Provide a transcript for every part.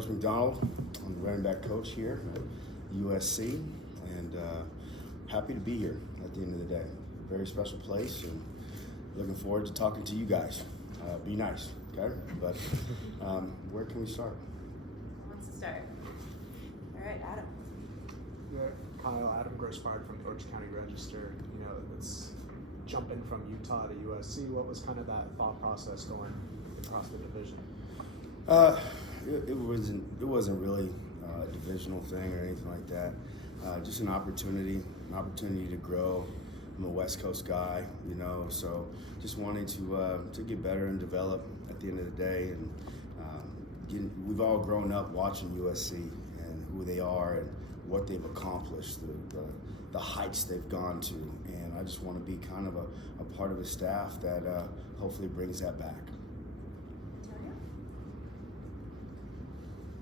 Coach McDonald. I'm the running back coach here at USC, and happy to be here at the end of the day. Very special place, and looking forward to talking to you guys. Be nice, okay? But where can we start? Who wants to start? All right, Adam. Yeah, Kyle, Adam Grossbard from Orange County Register. You know, it's jumping from Utah to USC. What was kind of that thought process going across the division? It wasn't really a divisional thing or anything like that. Just an opportunity to grow. I'm a West Coast guy, you know, so just wanting to get better and develop at the end of the day. And we've all grown up watching USC and who they are and what they've accomplished, the heights they've gone to, and I just want to be kind of a part of a staff that hopefully brings that back.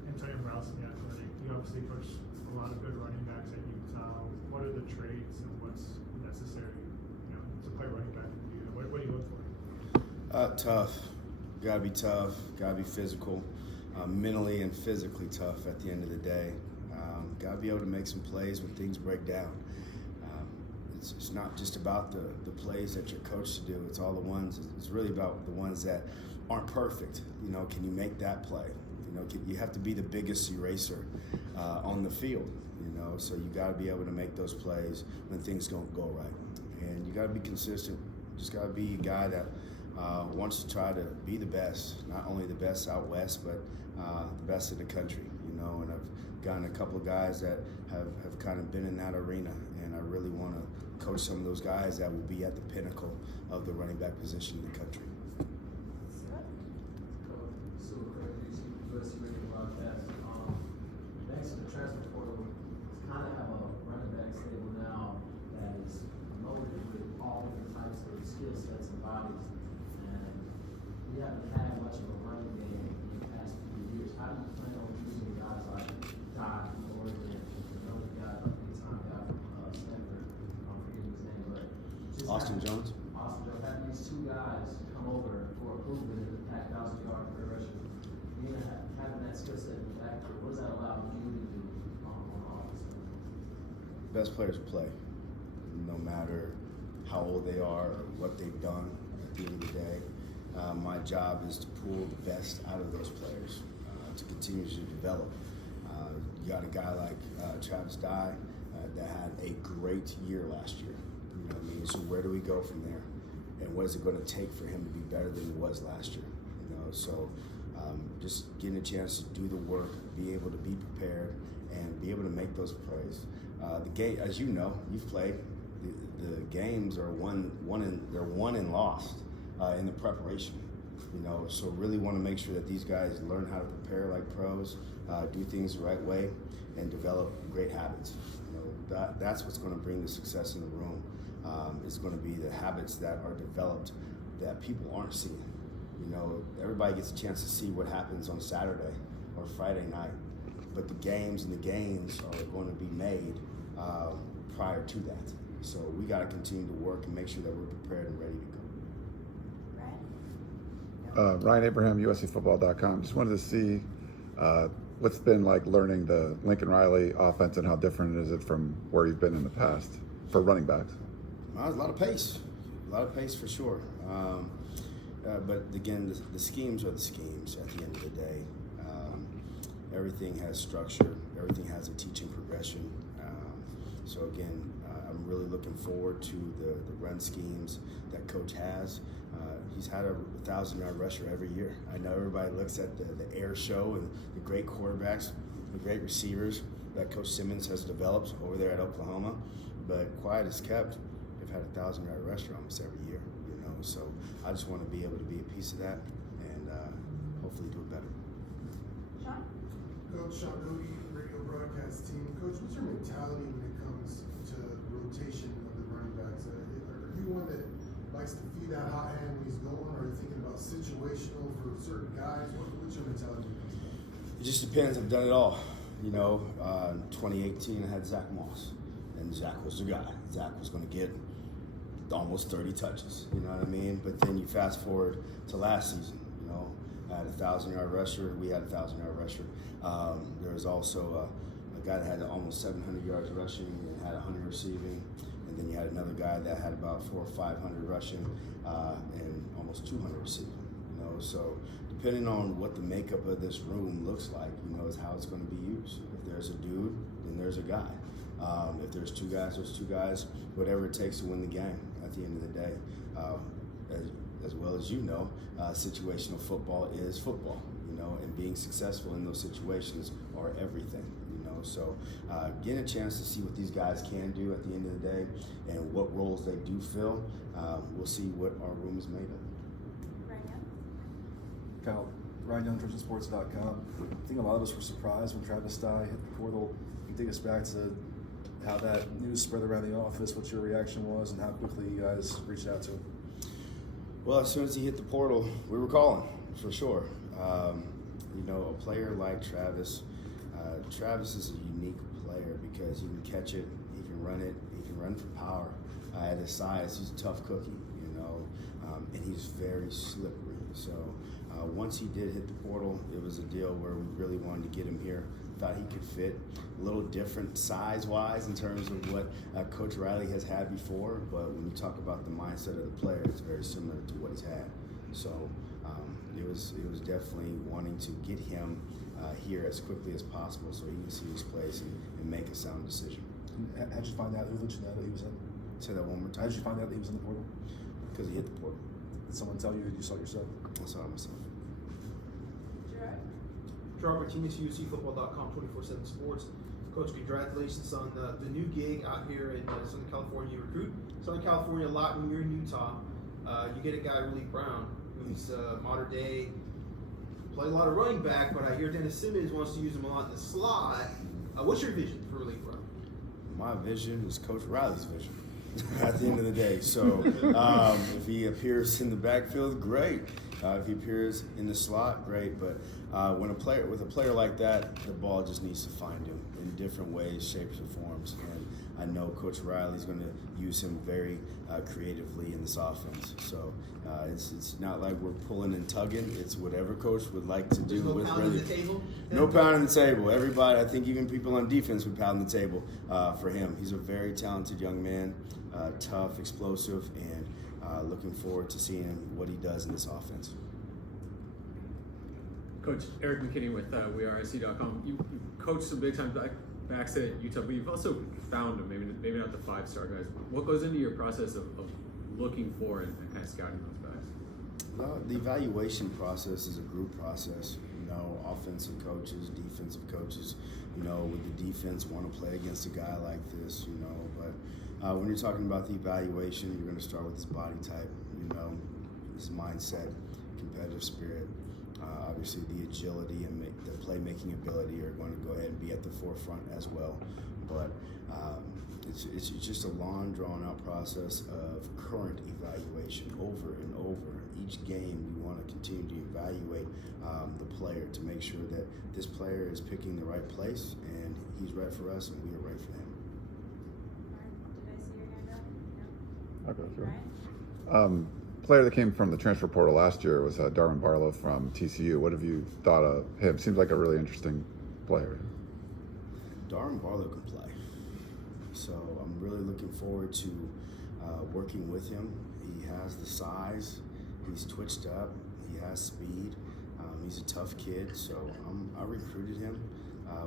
Antonio Morales in the Athletic. You obviously coached a lot of good running backs at Utah. What are the traits and what's necessary, to play running back in the Utah? What do you look for? Tough. Gotta be tough. Gotta be physical. Mentally and physically tough at the end of the day. Gotta be able to make some plays when things break down. It's not just about the plays that you're coached to do. It's all the ones. It's really about the ones that aren't perfect. Can you make that play? You have to be the biggest eraser on the field. So you got to be able to make those plays when things don't go right, and you got to be consistent. Just got to be a guy that wants to try to be the best, not only the best out west, but the best in the country. And I've gotten a couple of guys that have kind of been in that arena, and I really want to coach some of those guys that will be at the pinnacle of the running back position in the country. USC Radio broadcast. Thanks to the transfer portal, it's kind of have a running back stable now that is loaded with all different types of skill sets and bodies. And we haven't had much of a running game in the past few years. How do you plan on using guys like Doc from Oregon, another guy, a big-time guy from Stanford, I'm forgetting his name, but just Austin Jones. Having these two guys come over for a proven in the Pac 1,000-yard career rusher. Having that skill set in the backfield, what does that allow you to do on offense? Best players play, no matter how old they are or what they've done at the end of the day. My job is to pull the best out of those players, to continue to develop. You got a guy like Travis Dye that had a great year last year. So where do we go from there? And what is it going to take for him to be better than he was last year? So just getting a chance to do the work, be able to be prepared, and be able to make those plays. The game, as you know, you've played. The games are won and lost in the preparation. So really want to make sure that these guys learn how to prepare like pros, do things the right way, and develop great habits. That's what's going to bring the success in the room. It's going to be the habits that are developed that people aren't seeing. Everybody gets a chance to see what happens on Saturday or Friday night, but the games are going to be made prior to that. So we got to continue to work and make sure that we're prepared and ready to go. Ryan Abraham, USCFootball.com. Just wanted to see what's been like learning the Lincoln Riley offense and how different is it from where you've been in the past for running backs? A lot of pace for sure. But again, the schemes are the schemes at the end of the day. Everything has structure. Everything has a teaching progression. So again, I'm really looking forward to the run schemes that Coach has. He's had a 1,000-yard rusher every year. I know everybody looks at the air show and the great quarterbacks, the great receivers that Coach Simmons has developed over there at Oklahoma. But quiet as kept, they've had a 1,000-yard rusher almost every year. So I just want to be able to be a piece of that and hopefully do it better. Sean? Coach Sean Doty, radio broadcast team. Coach, what's your mentality when it comes to rotation of the running backs? Are you one that likes to feed that hot hand when he's going, or are you thinking about situational for certain guys? What's your mentality? It just depends. I've done it all. In 2018, I had Zach Moss, and Zach was the guy. Zach was going to get almost 30 touches, you know what I mean? But then you fast forward to last season, had a 1,000-yard rusher. We had a 1,000-yard rusher. There was also a guy that had almost 700 yards rushing and had 100 receiving. And then you had another guy that had about 400 or 500 rushing and almost 200 receiving. You know, so depending on what the makeup of this room looks like, you know, is how it's going to be used. If there's a dude, then there's a guy. If there's two guys, there's two guys. Whatever it takes to win the game at the end of the day. As well as you know, situational football is football, you know, and being successful in those situations are everything, you know. So getting a chance to see what these guys can do at the end of the day and what roles they do fill, we'll see what our room is made of. Ryan? Kyle, Ryan Young, TrojanSports.com. I think a lot of us were surprised when Travis Dye hit the portal. Can you take us back to how that news spread around the office, what your reaction was, and how quickly you guys reached out to him? Well, as soon as he hit the portal, we were calling, for sure. You know, a player like Travis, Travis is a unique player because he can catch it, he can run it, he can run for power. At his size, he's a tough cookie, you know, and he's very slippery. So once he did hit the portal, it was a deal where we really wanted to get him here. Thought he could fit, a little different size-wise in terms of what Coach Riley has had before, but when you talk about the mindset of the player, it's very similar to what he's had. So it was definitely wanting to get him here as quickly as possible so he can see his place and make a sound decision. How'd you find out? Who let you know that he was in? Say that one more time. How'd you find out that he was in the portal? Because he hit the portal. Did someone tell you, or you saw it yourself? I saw it myself. Gerard? Gerard Martinez, USCFootball.com, 24/7 Sports. Coach, congratulations on the new gig out here in Southern California. You recruit Southern California a lot when you're in Utah. You get a guy, Malik Brown, who's modern day, play a lot of running back, but I hear Dennis Simmons wants to use him a lot in the slot. What's your vision for Malik Brown? My vision is Coach Riley's vision at the end of the day. So if he appears in the backfield, great. If he appears in the slot, great. But with a player like that, the ball just needs to find him in different ways, shapes, and forms. And I know Coach Riley's going to use him very creatively in this offense. So it's not like we're pulling and tugging. It's whatever Coach would like to do. There's no with pounding the table? No pounding the table. Everybody, I think even people on defense would pound the table for him. He's a very talented young man, tough, explosive, and looking forward to seeing what he does in this offense. Coach Eric McKinney with WeAreSC.com. You coached some big time backs at Utah, but you've also found them, maybe not the 5-star guys. What goes into your process of looking for and kind of scouting those backs? The evaluation process is a group process. You know, offensive coaches, defensive coaches, you know, with the defense want to play against a guy like this, you know, but when you're talking about the evaluation, you're going to start with his body type, you know, his mindset, competitive spirit. Obviously, the agility and the playmaking ability are going to go ahead and be at the forefront as well. But it's just a long, drawn-out process of current evaluation over and over. Each game, we want to continue to evaluate the player to make sure that this player is picking the right place and he's right for us and we are right for him. Did I see your hand up? No? I'll go through. Ryan? Player that came from the transfer portal last year was Darwin Barlow from TCU. What have you thought of him? Seems like a really interesting player. Darwin Barlow can play. So I'm really looking forward to working with him. He has the size, he's twitched up, he has speed, he's a tough kid. So I recruited him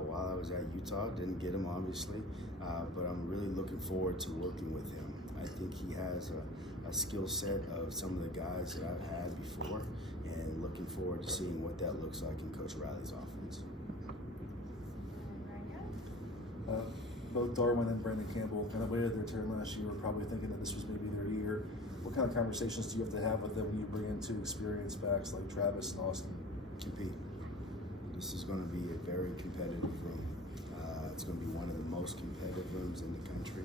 while I was at Utah. Didn't get him, obviously, but I'm really looking forward to working with him. I think he has a skill set of some of the guys that I've had before, and looking forward to seeing what that looks like in Coach Riley's offense. Ryan? Both Darwin and Brandon Campbell kind of waited their turn last year, probably thinking that this was maybe their year. What kind of conversations do you have with them when you bring in two experienced backs like Travis and Austin? Compete. This is going to be a very competitive room. It's going to be one of the most competitive rooms in the country.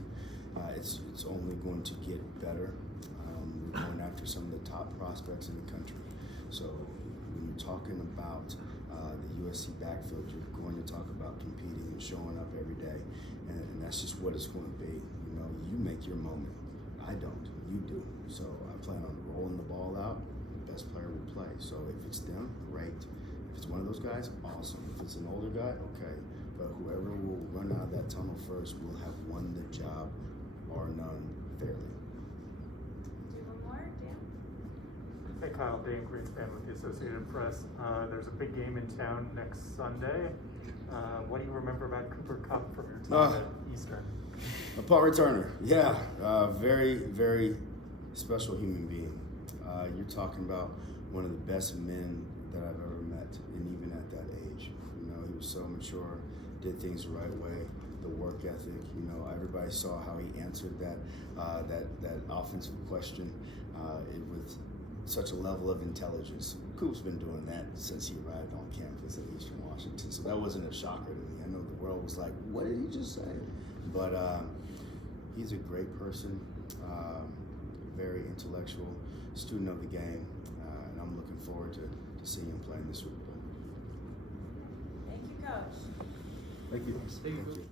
It's only going to get better. We're going after some of the top prospects in the country. So when you're talking about the USC backfield, you're going to talk about competing and showing up every day. And that's just what it's going to be. You know, you make your moment. I don't. You do. So I plan on rolling the ball out the best player will play. So if it's them, great. If it's one of those guys, awesome. If it's an older guy, okay. But whoever will run out of that tunnel first will have won the job, or none, fairly. Do one more, Dan? Hey Kyle, Dan Greenspan with the Associated Press. There's a big game in town next Sunday. What do you remember about Cooper Kupp from your time at Eastern? A punt returner, yeah. Very, very special human being. You're talking about one of the best men that I've ever met, and even at that age. You know, he was so mature, did things the right way, the work ethic. You know, everybody saw how he answered that offensive question with such a level of intelligence. Coop's been doing that since he arrived on campus at Eastern Washington, so that wasn't a shocker to me. I know the world was like, what did he just say? But he's a great person, very intellectual, student of the game, and I'm looking forward to seeing him play in the Super Bowl. Thank you, Coach. Thank you. Thank you.